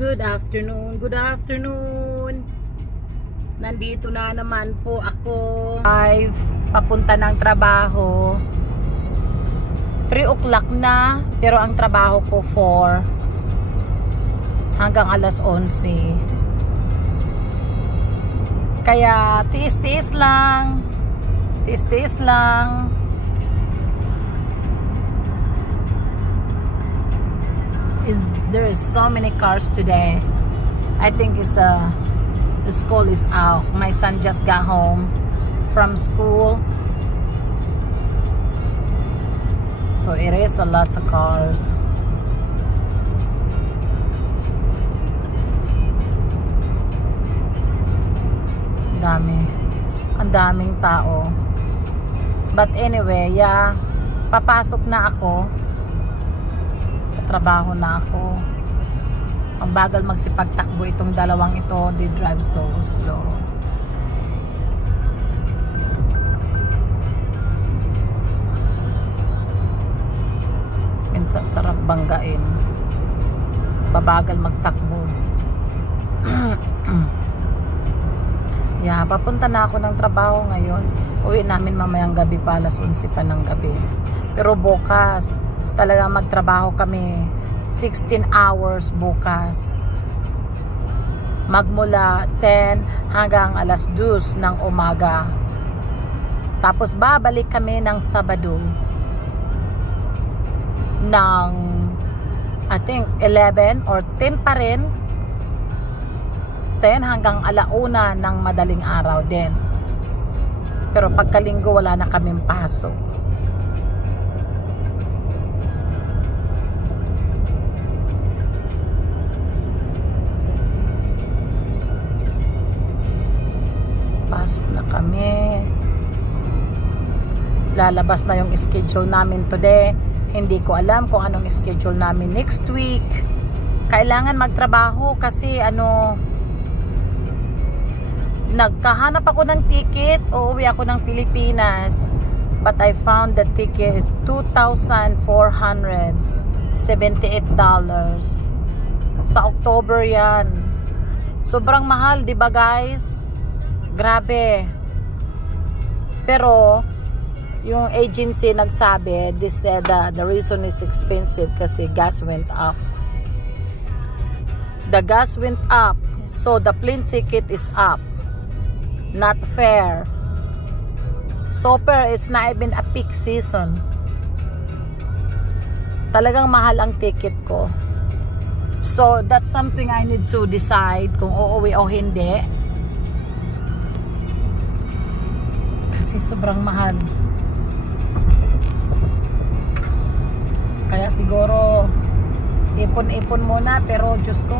Good afternoon, good afternoon. Nandito na naman po ako. 5, papunta ng trabaho. 3 o'clock na, pero ang trabaho ko 4 hanggang alas 11. Kaya tiis-tiis lang. Tiis-tiis lang. There is so many cars today. I think it's the school is out. My son just got home from school, so it is a lot of cars. Ang daming tao. But anyway, yeah, papasok na ako. Trabaho na ako. Ang bagal magsipagtakbo itong dalawang ito. They drive so slow. Minsan sarap banggain. Babagal magtakbo. Yeah, papunta na ako ng trabaho ngayon. Uwi namin mamayang gabi pa, alas 11 pa ng gabi. Pero bukas talaga magtrabaho kami 16 hours bukas, magmula 10 hanggang alas 2 ng umaga. Tapos babalik kami ng Sabado ng I think 11 or 10 pa rin, 10 hanggang alauna ng madaling araw din. Pero pagkalinggo wala na kaming pasok. Pasok na kami. Lalabas na yung schedule namin today. Hindi ko alam kung anong schedule namin next week. Kailangan magtrabaho kasi nagkahanap ako ng ticket. Uuwi ako ng Pilipinas. But I found the ticket is $2,478. Sa October yan. Sobrang mahal, di ba guys? Grabe. Pero yung agency nagsabi, they said that the reason is expensive kasi gas went up. The gas went up, so the plane ticket is up. Not fair. So fair is not even a peak season. Talagang mahal ang ticket ko. So that's something I need to decide kung uuwi o hindi. Kasi sobrang mahal. Kaya siguro ipon-ipon muna, pero Diyos ko,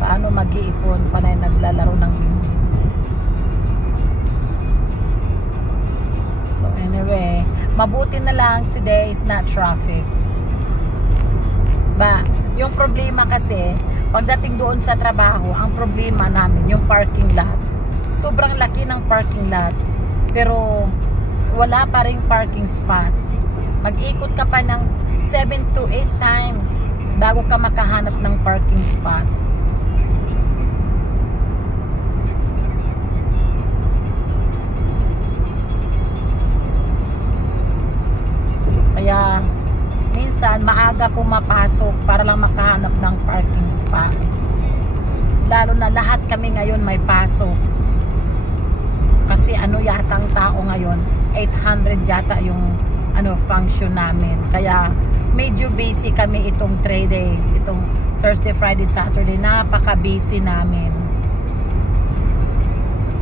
paano mag-iipon? Panay naglalaro ng linggo. So anyway, mabuti na lang today is not traffic. Ba, yung problema kasi pagdating doon sa trabaho, ang problema namin yung parking lot. Sobrang laki ng parking lot, pero wala pa ring parking spot. Mag-ikot ka pa ng 7 to 8 times bago ka makahanap ng parking spot. Kaya minsan maaga pumapasok para lang makahanap ng parking spot. Lalo na lahat kami ngayon may pasok. Kasi yatang tao ngayon, 800 yata yung function namin. Kaya medyo busy kami itong 3 days. Itong Thursday, Friday, Saturday. Napaka-busy namin.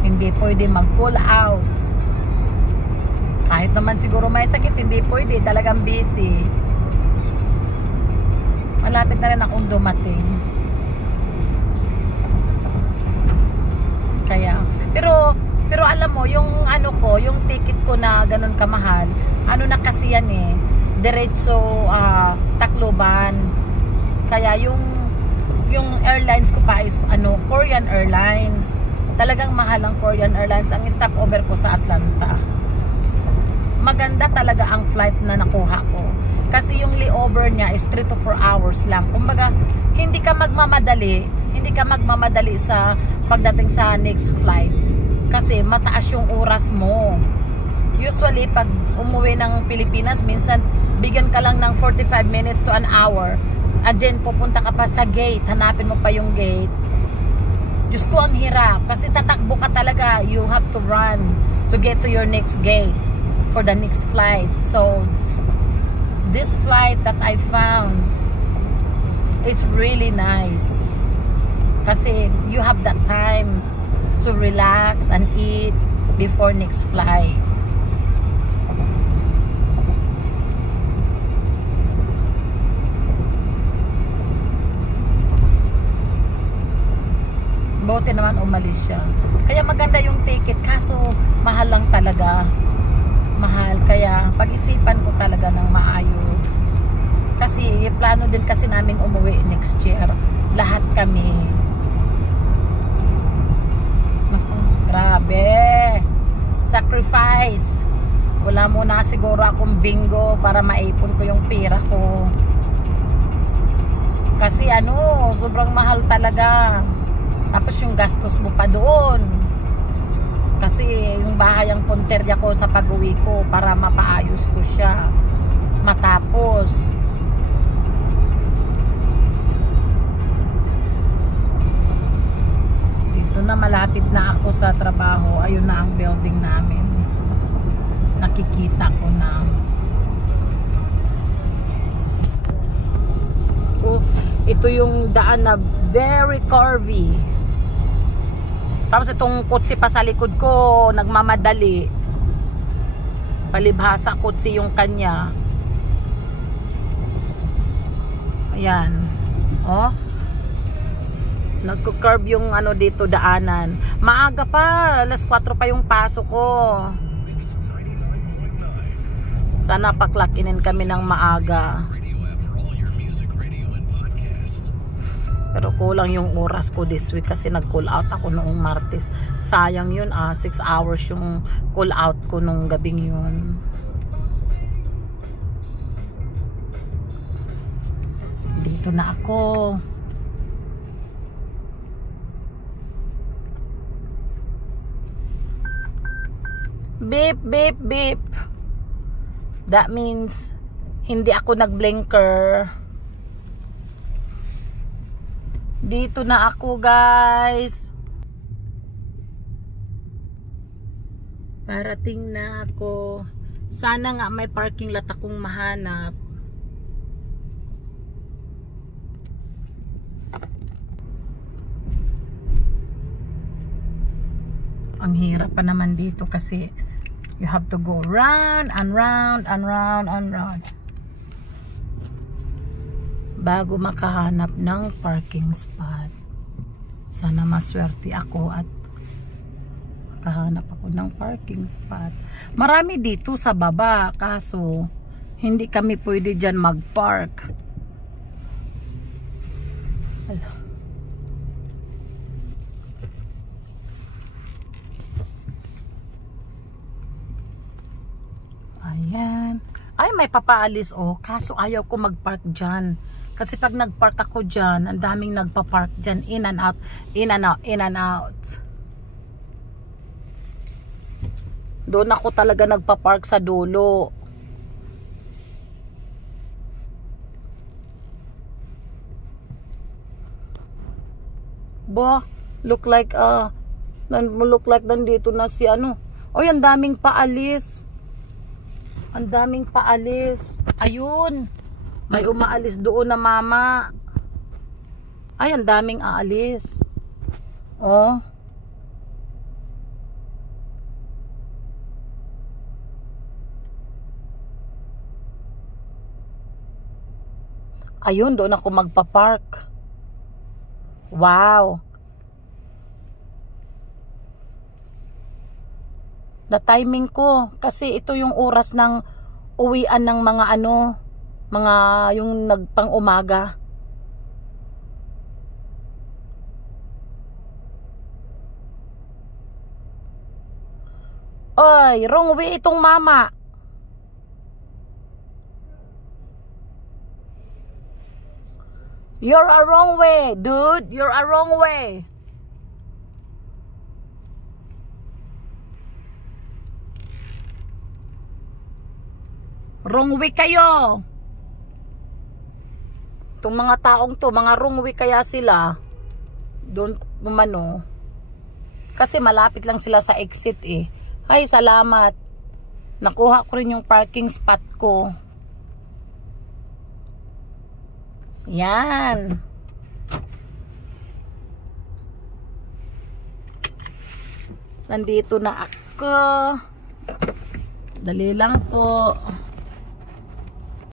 Hindi pwede mag-pull out. Kahit naman siguro may sakit, hindi pwede. Talagang busy. Malapit na rin akong dumating. Kaya, pero alam mo, yung yung ticket ko na ganun kamahal, na kasi yan diretso Tacloban. Kaya yung airlines ko pa is Korean Airlines. Talagang mahal ang Korean Airlines. Ang stopover ko sa Atlanta. Maganda talaga ang flight na nakuha ko. Kasi yung layover niya is 3 to 4 hours lang. Kumbaga, hindi ka magmamadali sa pagdating sa next flight. Kasi mataas yung oras mo. Usually, pag umuwi ng Pilipinas, minsan bigyan ka lang ng 45 minutes to an hour. And then, pupunta ka pa sa gate. Hanapin mo pa yung gate. Diyos ko, ang hirap. Kasi tatakbo ka talaga. You have to run to get to your next gate for the next flight. So, this flight that I found, it's really nice. Kasi you have that time to relax and eat before next flight. Buti naman umalis siya. Kaya maganda yung ticket, kaso mahal lang talaga. Mahal, kaya pag-isipan ko talaga ng maayos. Kasi plano din kasi namin umuwi next year. Lahat kami. Naku, grabe. Sacrifice. Wala muna siguro akong bingo para maipon ko yung pera ko. Kasi sobrang mahal talaga. Tapos yung gastos mo pa doon. Kasi yung bahay ang punterya ko sa pag-uwi ko para mapaayos ko siya. Matapos. Dito na malapit na ako sa trabaho. Ayun na ang building namin. Nakikita ko na. Oh, ito yung daan na very curvy. Tapos itong kutsi pa sa likod ko, nagmamadali. Palibhasa kutsi yung kanya. Ayan. Oh. Nagko-curve yung dito daanan. Maaga pa, alas 4 pa yung pasok ko. Sana pa-clock-inin kami ng maaga. Pero kulang yung oras ko this week kasi nag-call out ako noong Martes. Sayang yun, 6 hours yung call out ko nung gabing yun. Dito na ako. Beep, beep, beep. That means hindi ako nag-blinker. Dito na ako, guys. Parating na ako. Sana nga may parking lot akong mahanap. Ang hirap pa naman dito kasi you have to go round and round and round and round bago makahanap ng parking spot. Sana maswerte ako at makahanap ako ng parking spot. Marami dito sa baba, kaso hindi kami pwede dyan mag-park. Ayan. Ay, may papaalis kaso ayaw ko mag-park dyan. Kasi pag nag-park ako dyan, ang daming nagpa-park dyan. In and out, in and out, in and out. Doon ako talaga nagpa-park sa dulo. Ba, look like nandito na si Oy, ang daming paalis. Ang daming paalis. Ayun. May umaalis doon na mama. Ay, ang daming aalis. Oh. Ayun, doon ako magpa-park. Wow. Na timing ko kasi ito yung oras ng uwian ng mga mga yung nagpang umaga. Oy, wrong way itong mama. You're a wrong way, dude. You're a wrong way. Wrong way kayo. Itong mga taong to, mga wrong way kaya sila. Don't umano. Kasi malapit lang sila sa exit eh. Ay, salamat. Nakuha ko rin yung parking spot ko. Yan. Nandito na ako. Dali lang po.